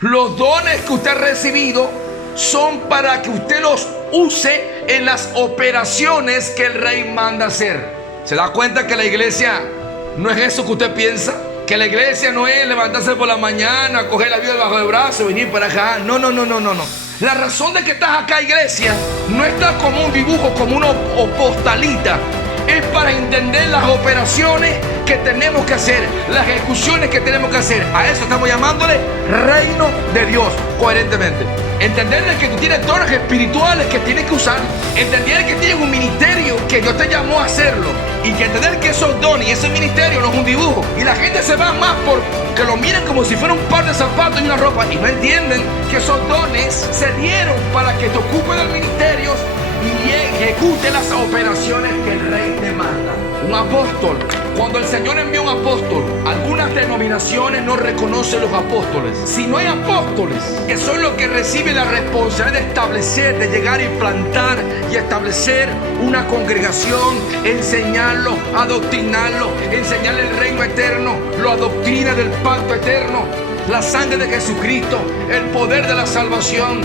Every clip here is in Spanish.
Los dones que usted ha recibido son para que usted los use en las operaciones que el rey manda hacer. ¿Se da cuenta que la iglesia no es eso que usted piensa? Que la iglesia no es levantarse por la mañana, coger la Biblia debajo del brazo y venir para acá. No. La razón de que estás acá, iglesia, no está como un dibujo, como una postalita. Es para entender las operaciones que tenemos que hacer, las ejecuciones que tenemos que hacer. A eso estamos llamándole reino de Dios, coherentemente. Entender que tú tienes dones espirituales que tienes que usar. Entender que tienes un ministerio que Dios te llamó a hacerlo. Y que entender que esos dones y ese ministerio no es un dibujo. Y la gente se va más porque lo miran como si fuera un par de zapatos y una ropa. Y no entienden que esos dones se dieron para que te ocupes del ministerio y ejecute las operaciones que el rey te manda. Un apóstol, cuando el Señor envía un apóstol, algunas denominaciones no reconocen los apóstoles. Si no hay apóstoles, que son los que reciben la responsabilidad de establecer, de llegar y plantar y establecer una congregación, enseñarlo, adoctrinarlo, enseñarle el reino eterno, la doctrina del pacto eterno, la sangre de Jesucristo, el poder de la salvación,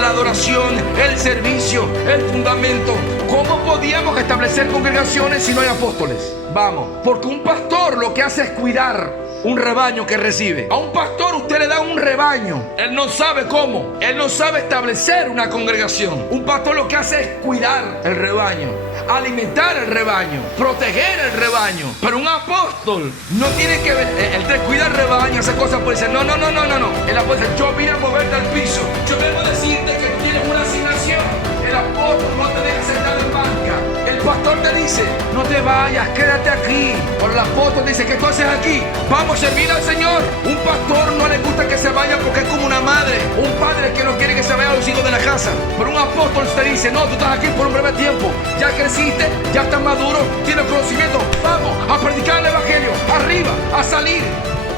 la adoración, el servicio, el fundamento. ¿Cómo podíamos establecer congregaciones si no hay apóstoles? Vamos, porque un pastor lo que hace es cuidar un rebaño que recibe. A un pastor usted le da un rebaño. Él no sabe cómo. Él no sabe establecer una congregación. Un pastor lo que hace es cuidar el rebaño, alimentar el rebaño, proteger el rebaño. Pero un apóstol no tiene que ver. Él te cuida el rebaño, hace cosas por decir, no. El apóstol dice, yo vine a moverte al piso. Yo vengo a decirte que tienes una asignación. El apóstol no te deja sentado en banca. El pastor te dice, no te vayas, quédate aquí. Pero el apóstol dice, ¿qué tú haces aquí? Vamos a servir al Señor. Un pastor no le gusta que se vaya porque es como una madre. Un padre que no quiere que se vayan los hijos de la casa. Pero un apóstol te dice, no, tú estás aquí por un breve tiempo. Ya creciste, ya estás maduro, tienes conocimiento. Vamos a predicar el evangelio. Arriba, a salir.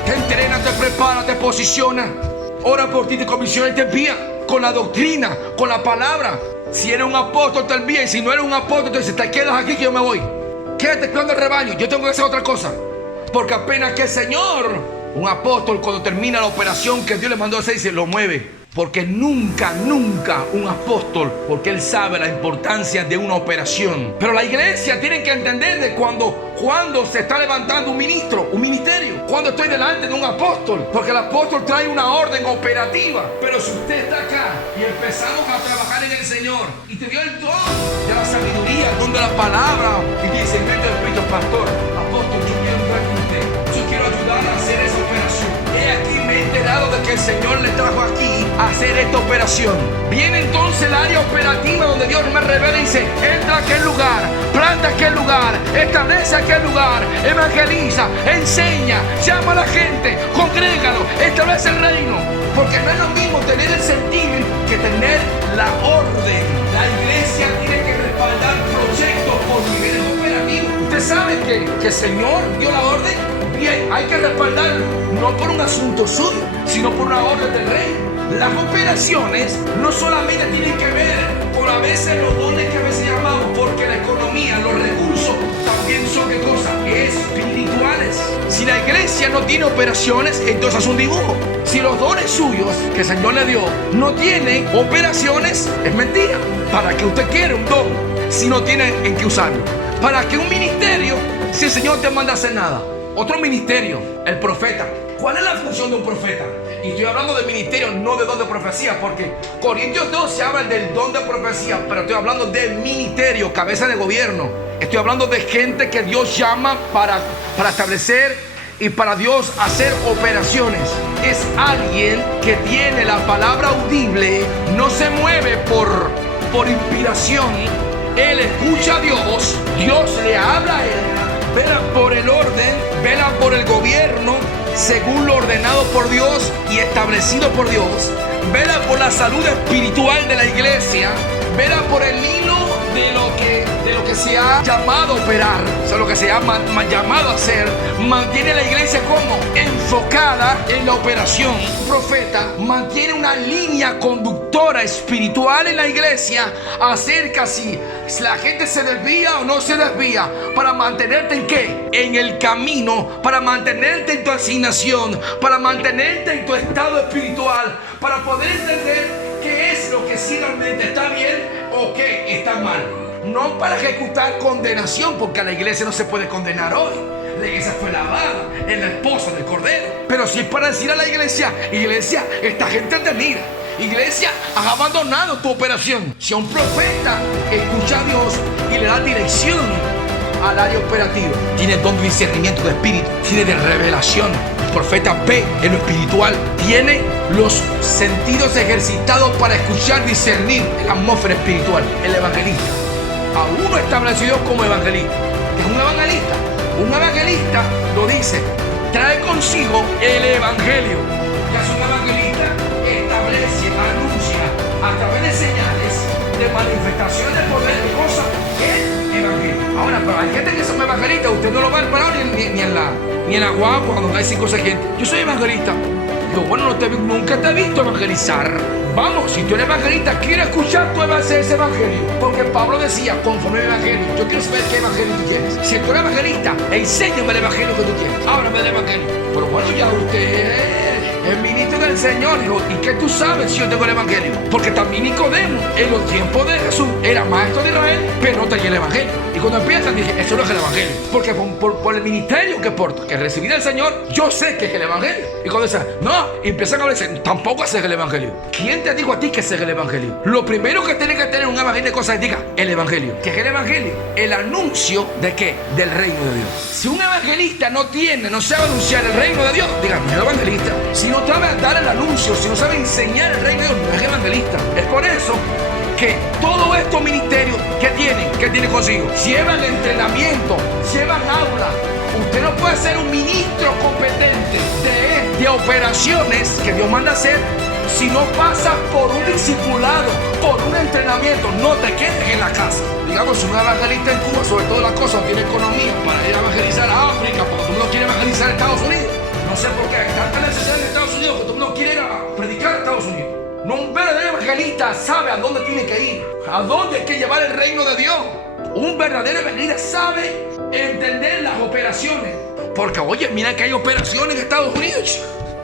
Te entrena, te prepara, te posiciona. Ora por ti, te comisiona y te envía con la doctrina, con la palabra. Si eres un apóstol te envía, y si no eres un apóstol te dice, te quedas aquí que yo me voy. Quédate cuidando el rebaño, yo tengo que hacer otra cosa. Porque apenas que el Señor, un apóstol cuando termina la operación que Dios le mandó a hacer, dice, lo mueve. Porque nunca un apóstol, porque él sabe la importancia de una operación. Pero la iglesia tiene que entender de cuando se está levantando un ministro, un ministerio. Cuando estoy delante de un apóstol, porque el apóstol trae una orden operativa. Pero si usted está acá y empezamos a trabajar en el Señor y te dio el don de la sabiduría, el don de la palabra, y dice, en mente del Espíritu, pastor, apóstol, yo quiero ayudar con usted, yo quiero ayudar a hacer esa operación. He aquí me he enterado de que el Señor le trajo aquí a hacer esta operación. Viene entonces el área operativa donde Dios me revela y dice, entra a aquel lugar, planta aquel lugar, establece aquel lugar, evangeliza, enseña, llama a la gente, congrégalo, establece el reino. Porque no es lo mismo tener el sentir que tener la orden. La iglesia tiene que respaldar proyectos por niveles operativos. Usted sabe que el Señor dio la orden. Bien, hay que respaldarlo, no por un asunto suyo, sino por una orden del rey. Las operaciones no solamente tienen que ver con a veces los dones que a veces llamamos, porque la economía, los recursos también son de cosas espirituales. Si la iglesia no tiene operaciones, entonces es un dibujo. Si los dones suyos que el Señor le dio no tienen operaciones, es mentira. ¿Para qué usted quiere un don si no tiene en qué usarlo? ¿Para qué un ministerio si el Señor te manda a hacer nada? Otro ministerio, el profeta. ¿Cuál es la función de un profeta? Y estoy hablando de ministerio, no de don de profecía, porque Corintios 12 habla del don de profecía, pero estoy hablando del ministerio, cabeza de gobierno. Estoy hablando de gente que Dios llama para establecer y para Dios hacer operaciones. Es alguien que tiene la palabra audible, no se mueve por inspiración. Él escucha a Dios, Dios le habla a él. Vela por el orden, vela por el gobierno, según lo ordenado por Dios y establecido por Dios. Vela por la salud espiritual de la iglesia. vela por el hilo de lo que se ha llamado a operar, o sea, lo que se ha llamado a hacer. Mantiene la iglesia como enfocada en la operación. Un profeta mantiene una línea conductora espiritual en la iglesia acerca si la gente se desvía o no se desvía, para mantenerte en qué, en el camino, para mantenerte en tu asignación, para mantenerte en tu estado espiritual, para poder entender qué es lo que sí realmente está bien o qué está mal. No para ejecutar condenación, porque a la iglesia no se puede condenar hoy. La iglesia fue lavada, es la esposa del Cordero. Pero sí es para decir a la iglesia: iglesia, esta gente te mira. Iglesia, has abandonado tu operación. Si a un profeta escucha a Dios y le da dirección al área operativa, tiene don de discernimiento de espíritu, tiene de revelación. El profeta ve en lo espiritual, tiene los sentidos ejercitados para escuchar, discernir la atmósfera espiritual. El evangelista, a uno establecido como evangelista, que es un evangelista. Un evangelista lo dice, trae consigo el evangelio. Que es un evangelista, establece, anuncia a través de señales, de manifestaciones de poder, de cosas, el evangelio. Ahora, pero hay gente que son evangelistas, usted no lo va a parar ni en la guagua cuando hay 5 o 6 gente. Yo soy evangelista. Digo, bueno, nunca te he visto evangelizar. Vamos, si tú eres evangelista, quiero escuchar ese evangelio. Porque Pablo decía, conforme el evangelio, yo quiero saber qué evangelio tú tienes. Si tú eres evangelista, enséñame el evangelio que tú tienes. Háblame del evangelio. Pero bueno, ya usted es ministro del Señor. Dijo, ¿y qué tú sabes si yo tengo el evangelio? Porque también Nicodemo, en los tiempos de Jesús, era maestro de Israel, pero no tenía el evangelio. Y cuando empiezan, dije, eso no es el evangelio. Porque por el ministerio que porto, que recibí del Señor, yo sé que es el evangelio. Y cuando dicen, no, y empiezan a hablar, dicen, tampoco ese es el evangelio. ¿Quién te dijo a ti que ese es el evangelio? Lo primero que tiene que tener un evangelio de cosas, diga, el evangelio. ¿Qué es el evangelio? El anuncio de qué? Del reino de Dios. Si un evangelista no sabe anunciar el reino de Dios, diga, no es evangelista. Si no sabe dar el anuncio, si no sabe enseñar el reino de Dios, no es evangelista. Es por eso que todos estos ministerios que tienen consigo, llevan entrenamiento, llevan aula. Usted no puede ser un ministro competente de operaciones que Dios manda hacer si no pasas por un discipulado, por un entrenamiento. No te quedes en la casa. Digamos, si un evangelista en Cuba, sobre todo las cosas, no tiene economía para ir a evangelizar a África, porque tú no quieres evangelizar a Estados Unidos. No sé por qué hay tanta necesidad en Estados Unidos que tú no quieres ir a predicar a Estados Unidos. No, un verdadero evangelista sabe a dónde tiene que ir, a dónde hay que llevar el reino de Dios. Un verdadero evangelista sabe entender las operaciones. Porque, oye, mira que hay operaciones en Estados Unidos.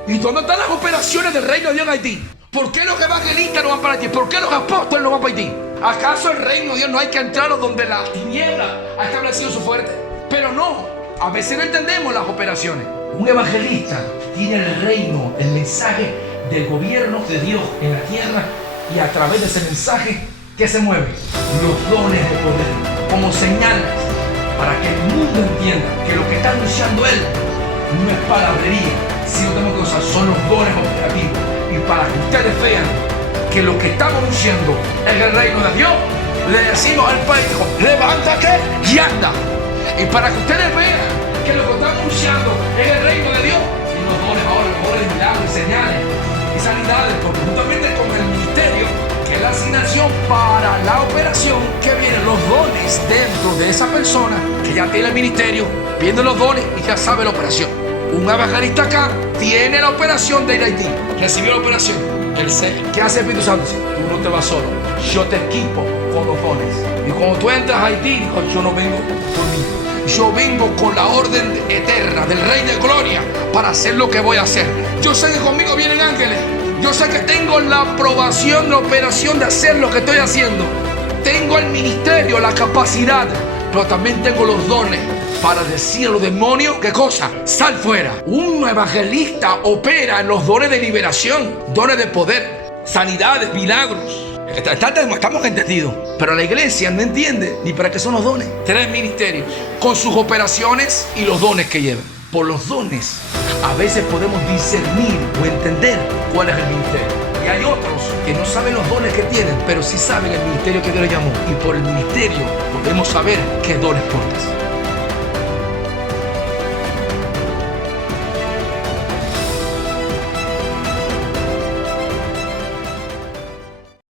¿Y dónde están las operaciones del reino de Dios en Haití? ¿Por qué los evangelistas no van para Haití? ¿Por qué los apóstoles no van para Haití? ¿Acaso el reino de Dios no hay que entrarlo donde la tiniebla ha establecido su fuerte? Pero no, a veces no entendemos las operaciones. Un evangelista tiene el reino, el mensaje del gobierno de Dios en la tierra, y a través de ese mensaje, ¿qué se mueve? Los dones de poder, como señales, para que el mundo entienda que lo que está anunciando él no es palabrería, sino tenemos que usar, son los dones operativos. Y para que ustedes vean que lo que estamos anunciando es el reino de Dios, le decimos al paralítico, levántate y anda. Y para que ustedes vean que lo que estamos anunciando es el reino de Dios, y los dones ahora, los dones de milagros y señales y sanidades, porque juntamente con el ministerio, que es la asignación para la operación, que vienen los dones dentro de esa persona que ya tiene el ministerio, viendo los dones y ya sabe la operación. Un evangelista acá tiene la operación de ir a Haití, recibió la operación. ¿Qué hace el Espíritu Santo? Tú no te vas solo, yo te equipo con los dones. Y cuando tú entras a Haití, dijo, yo no vengo por mí, yo vengo con la orden eterna del Rey de Gloria para hacer lo que voy a hacer. Yo sé que conmigo vienen ángeles. Yo sé que tengo la aprobación, la operación de hacer lo que estoy haciendo. Tengo el ministerio, la capacidad, pero también tengo los dones para decir a los demonios, ¿qué cosa? Sal fuera. Un evangelista opera en los dones de liberación, dones de poder, sanidades, milagros. Estamos entendidos, pero la iglesia no entiende ni para qué son los dones. 3 ministerios con sus operaciones y los dones que llevan. Por los dones a veces podemos discernir o entender cuál es el ministerio. Y hay otros que no saben los dones que tienen, pero sí saben el ministerio que Dios les llamó. Y por el ministerio podemos saber qué dones portas.